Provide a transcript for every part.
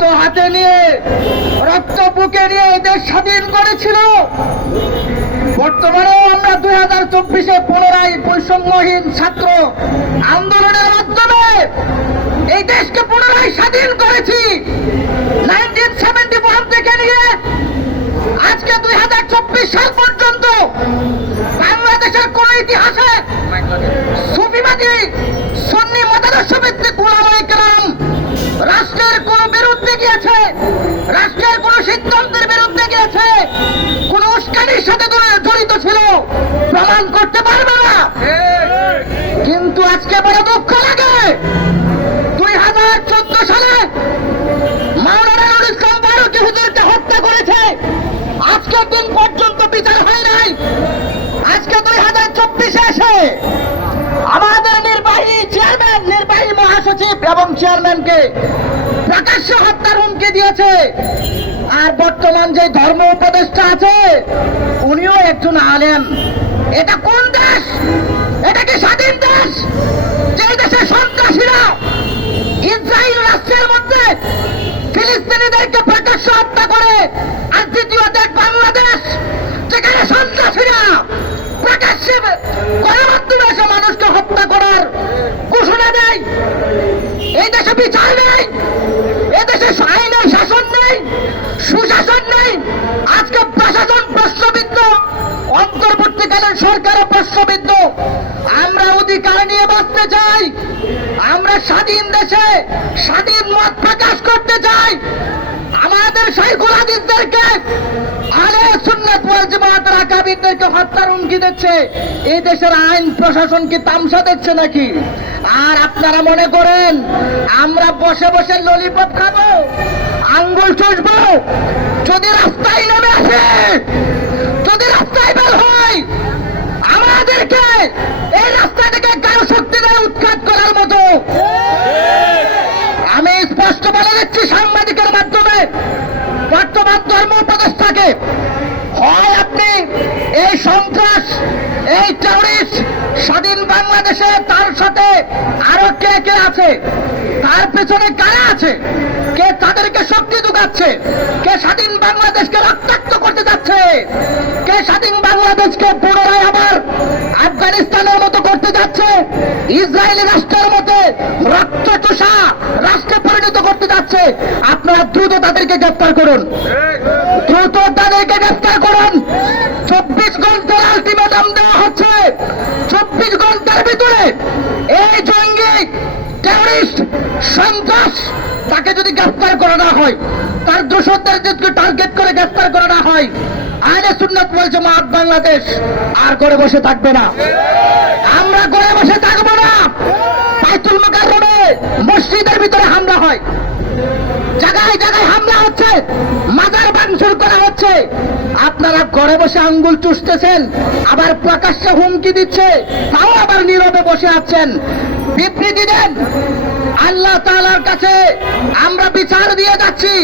রক্ত হাতে নিয়ে, রক্ত বুকে নিয়ে এই দেশ স্বাধীন করেছিল। বর্তমানেও আমরা দুই হাজার চব্বিশে পুনরায় বৈষম্যহীন ছাত্র আন্দোলনের মাধ্যমে এই দেশকে পুনরায় স্বাধীন করেছি। নাইনটিন সেভেন্টি ওয়ান থেকে নিয়ে আজকে দুই হাজার চব্বিশ সাল পর্যন্ত জড়ি- ছিল, প্রমাণ করতে পারবে না। কিন্তু আজকে বড় দুঃখ লাগে। দুই হাজার চোদ্দ সালে আজকের দিন পর্যন্ত বিচার হয় নাই। আজকে দুই হাজার আমাদের নির্বাহী চেয়ারম্যান নির্বাহী মহাসচিব এবং চেয়ারম্যানকে প্রকাশ্য হত্যার হুমকি দিয়েছে। আর বর্তমান যে ধর্ম উপদেষ্টা আছে, উনিও একজন আলেম। এটা কোন দেশ? এটা কি স্বাধীন দেশ? যে দেশে সন্ত্রাসীরা ইসরায়েল রাষ্ট্রের মধ্যে ফিলিস্তিনিদেরকে প্রকাশ্য হত্যা করে, আর দ্বিতীয় দেশ বাংলাদেশ, যেখানে সন্ত্রাসীরা প্রকাশ্যে গণমাধ্যমে এসে মানুষকে হত্যা করার ঘোষণা দেয়। এই দেশে বিচার নেই। এ দেশে আইনের শাসন নেই, সুশাসন নেই। আজকে প্রশাসন প্রশ্নবিদ্ধ, অন্তর্বর্তীকালীন সরকারও প্রশ্নবিদ্ধ। আমরা অধিকার নিয়ে বাঁচতে চাই, আমরা স্বাধীন দেশে স্বাধীন মত প্রকাশ করতে চাই। আমাদের শাইখুল হাদিসদেরকে আলে জামাতের হত্যার হুমকি দিচ্ছে। এই দেশের আইন প্রশাসন কি তামসা দেখছে নাকি? আর আপনারা মনে করেন, আমরা বসে বসে ললিপপ খাব, আঙ্গুল চুষবো? যদি রাস্তায় নেমে আসে, যদি রাস্তায় বের হয়, আমাদেরকে এই রাস্তা থেকে কারও শক্তি দিয়ে উৎখাত করার মতো। আমি স্পষ্ট বলে দিচ্ছি সাংবাদিকের মাধ্যমে, বর্তমান ধর্ম উপদেষ্টাকে হয় আপনি এই সন্ত্রাস এই স্বাধীন বাংলাদেশে তার সাথে আরও কে কে আছে? তার পেছনে কারা আছে? কে তাদেরকে শক্তি যোগাচ্ছে? কে স্বাধীন বাংলাদেশকে রক্তাক্ত করতে যাচ্ছে? কে স্বাধীন বাংলাদেশকে পুনরায় আবার আফগানিস্তানের মতো করতে যাচ্ছে? ইসরায়েলি রাষ্ট্রের মতো রক্ত চোষা রাষ্ট্রে পরিণত করতে যাচ্ছে? আপনারা দ্রুত তাদেরকে গ্রেফতার করুন। দ্রুত তাদেরকে গ্রেফতার করুন চব্বিশ ঘণ্টার আলটিমেটাম দেওয়া হচ্ছে চব্বিশ ঘণ্টার ভিতরে। এই জঙ্গি টেররিস্ট সন্ত্রাস তাকে যদি গ্রেফতার করা না হয়, তার দোষদের যদি টার্গেট করে গ্রেফতার করা না হয় আইনে সুন্নত বলছে মাত বাংলাদেশ আর করে বসে থাকবে না। আমরা করে বসে থাকব না। বাইতুল মোকাররমে মসজিদের ভিতরে হামলা হয়। জায়গায় জায়গায় হামলা হচ্ছে, মাজার ভাঙচুর করা হচ্ছে। আপনারা ঘরে বসে আঙ্গুল চুষতেছেন, আবার প্রকাশ্যে হুমকি দিচ্ছে, তাও আবার নীরবে বসে আছেন। বিবৃতি দেন, আল্লাহ তাআলার কাছে আমরা বিচার দিয়ে যাচ্ছি।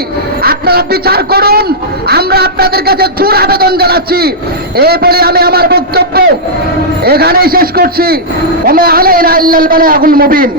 আপনারা বিচার করুন, আমরা আপনাদের কাছে জোর আবেদন জানাচ্ছি। এই বলে আমি আমার বক্তব্য এখানেই শেষ করছি। ওমে আলাইনা ইল্লাল বালাগুল মুবিন।